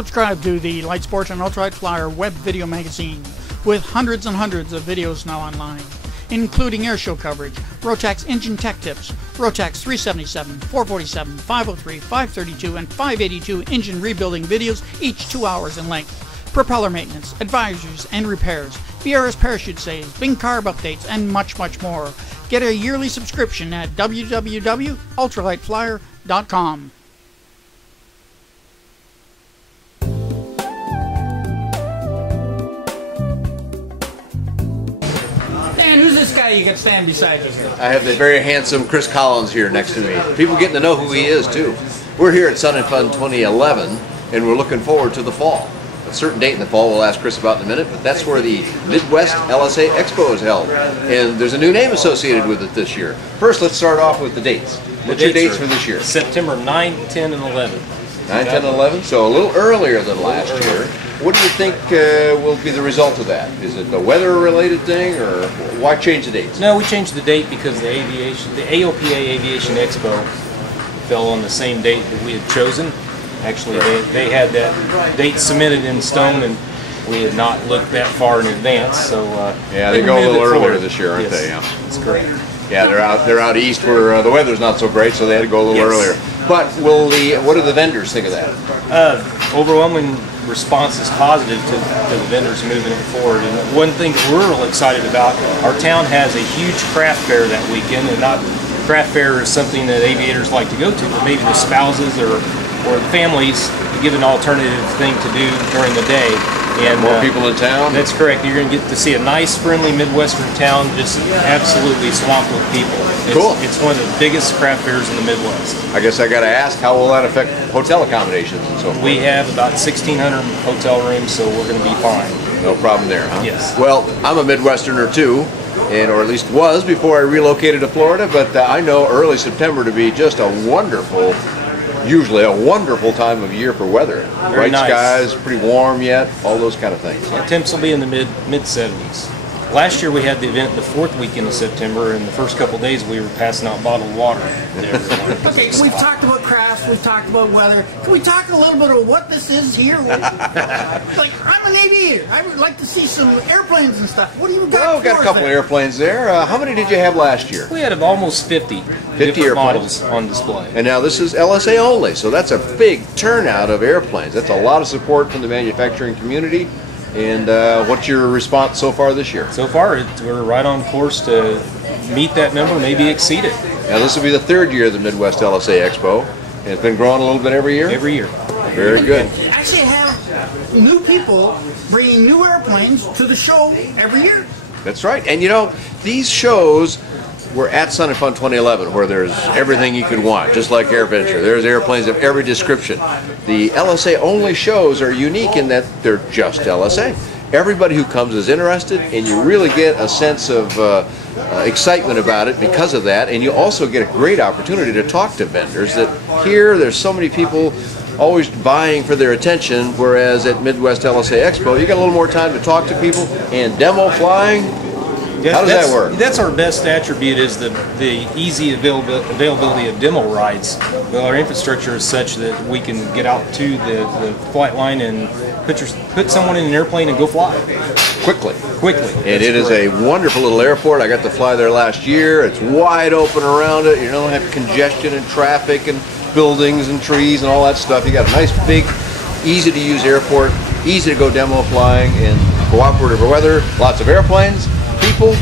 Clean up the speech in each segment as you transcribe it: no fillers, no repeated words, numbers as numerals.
Subscribe to the Light Sport and Ultralight Flyer web video magazine with hundreds and hundreds of videos now online, including airshow coverage, Rotax engine tech tips, Rotax 377, 447, 503, 532, and 582 engine rebuilding videos, each 2 hours in length, propeller maintenance, advisories and repairs, VRS parachute saves, Bing carb updates, and much, much more. Get a yearly subscription at www.ultralightflyer.com. And who's this guy you got standing beside you here? I have the very handsome Chris Collins here next to me. People getting to know who he is too. We're here at Sun and Fun 2011 and we're looking forward to the fall. A certain date in the fall we'll ask Chris about in a minute, but that's where the Midwest LSA Expo is held. And there's a new name associated with it this year. First, let's start off with the dates. What's your dates for this year? September 9, 10, and 11. 9, 10, and 11? So a little earlier than last year. What do you think will be the result of that? Is it a weather-related thing, or why change the dates? No, we changed the date because the AOPA Aviation Expo fell on the same date that we had chosen. Actually, they had that date cemented in stone, and we had not looked that far in advance. So yeah, they go a little earlier this year, aren't they? Yeah, that's correct. Yeah, they're out east where the weather's not so great, so they had to go a little earlier. But what do the vendors think of that? Overwhelming response is positive to the vendors moving it forward. And one thing that we're real excited about, our town has a huge craft fair that weekend, and not craft fair is something that aviators like to go to, but maybe the spouses or the families give an alternative thing to do during the day. And more people in town? That's correct. You're going to get to see a nice, friendly Midwestern town just absolutely swamped with people. Cool. It's one of the biggest craft fairs in the Midwest. I guess I got to ask, how will that affect hotel accommodations and so forth? We have about 1,600 hotel rooms, so we're going to be fine. No problem there, huh? Yes. Well, I'm a Midwesterner too, or at least was before I relocated to Florida, but I know early September to be just a wonderful, usually a wonderful time of year for weather. Bright skies, pretty warm yet, all those kind of things. Yeah, temps will be in the mid-70s. Last year we had the event the 4th weekend of September, and the first couple of days we were passing out bottled water to everyone. Okay, we've talked about crafts, we've talked about weather. Can we talk a little bit of what this is here? Like, I'm an aviator. I would like to see some airplanes and stuff. What do you got? Well, we've got a couple of airplanes there. How many did you have last year? We had almost 50 different models on display. And now this is LSA only, so that's a big turnout of airplanes. That's a lot of support from the manufacturing community. And what's your response so far this year? So far, we're right on course to meet that number, maybe exceed it. Now this will be the 3rd year of the Midwest LSA Expo. And it's been growing a little bit every year? Every year. Very good. Actually, have new people bringing new airplanes to the show every year. That's right. And you know, these shows were at Sun and Fun 2011, where there's everything you could want, just like AirVenture. There's airplanes of every description. The LSA only shows are unique in that they're just LSA. Everybody who comes is interested, and you really get a sense of excitement about it because of that, and you also get a great opportunity to talk to vendors. That here, there's so many people always vying for their attention, whereas at Midwest LSA Expo, you got a little more time to talk to people and demo flying. How does that work? That's our best attribute, is the easy availability of demo rides. Well, our infrastructure is such that we can get out to the flight line and put someone in an airplane and go fly. Quickly. And it is a wonderful little airport. I got to fly there last year. It's wide open around it. You don't have congestion and traffic and buildings and trees and all that stuff. You got a nice, big, easy to use airport, easy to go demo flying, and cooperative weather, lots of airplanes. People,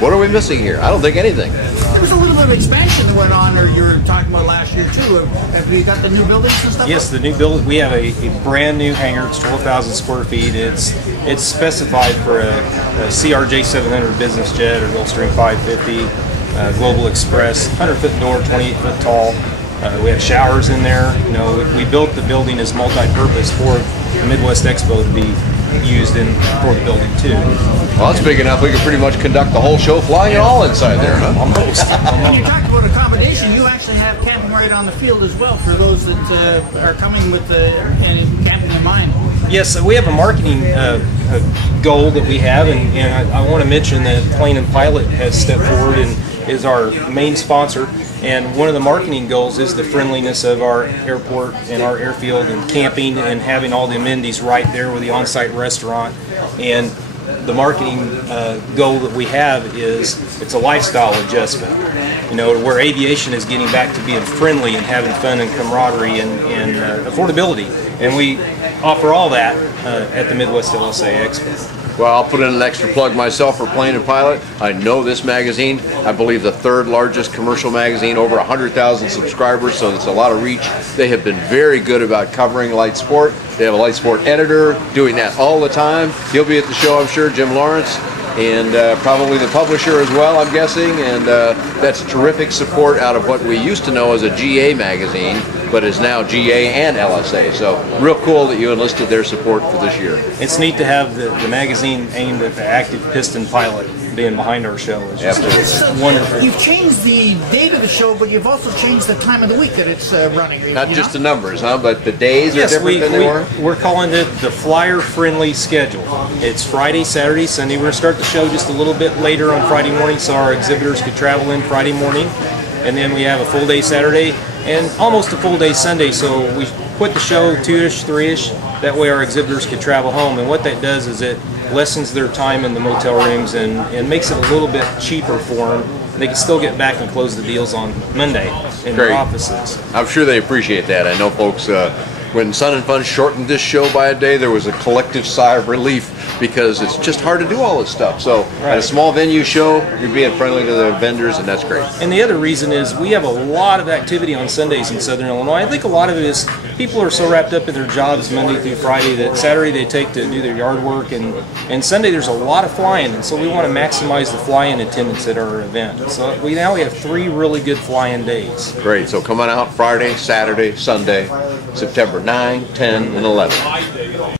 what are we missing here? I don't think anything. There was a little bit of expansion that went on, or you were talking about last year too. Have we got the new buildings and stuff? Yes, the new building. We have a brand new hangar. It's 12,000 square feet. It's specified for a CRJ 700 business jet or Gulfstream 550, Global Express, 100-foot door, 28-foot tall. We have showers in there. You know, we built the building as multi-purpose for the Midwest Expo to be used for the building too. Well, that's big enough. We can pretty much conduct the whole show flying it all inside there, huh? Almost. When you talked about accommodation, you actually have camping right on the field as well for those that are coming with camping in mind. Yes, we have a marketing goal that we have, and I want to mention that Plane and Pilot has stepped forward and is our main sponsor. And one of the marketing goals is the friendliness of our airport and our airfield and camping and having all the amenities right there with the on-site restaurant. And the marketing goal that we have is it's a lifestyle adjustment. You know, where aviation is getting back to being friendly and having fun and camaraderie and affordability. And we offer all that at the Midwest LSA Expo. Well, I'll put in an extra plug myself for Plane and Pilot. I know this magazine. I believe the third largest commercial magazine, over 100,000 subscribers, so it's a lot of reach. They have been very good about covering light sport. They have a light sport editor doing that all the time. He'll be at the show, I'm sure, Jim Lawrence, and probably the publisher as well, I'm guessing. And that's terrific support out of what we used to know as a GA magazine, but is now GA and LSA. So real cool that you enlisted their support for this year. It's neat to have the magazine aimed at the active piston pilot being behind our show. It's just wonderful. You've changed the date of the show, but you've also changed the time of the week that it's running. Not just the numbers, huh? But the days are different than they were? We're calling it the flyer-friendly schedule. It's Friday, Saturday, Sunday. We're going to start the show just a little bit later on Friday morning so our exhibitors could travel in Friday morning. And then we have a full day Saturday and almost a full day Sunday. So we put the show 2-ish, 3-ish. That way our exhibitors could travel home. And what that does is it lessens their time in the motel rooms and makes it a little bit cheaper for them. They can still get back and close the deals on Monday in their offices. I'm sure they appreciate that. I know folks, when Sun and Fun shortened this show by a day, there was a collective sigh of relief because it's just hard to do all this stuff. So at a small venue show, you're being friendly to the vendors, and that's great. And the other reason is we have a lot of activity on Sundays in Southern Illinois. I think a lot of it is people are so wrapped up in their jobs Monday through Friday that Saturday they take to do their yard work, and Sunday there's a lot of flying, and so we want to maximize the fly-in attendance at our event. So we have 3 really good fly-in days. Great. So come on out Friday, Saturday, Sunday, September 9, 10, and 11.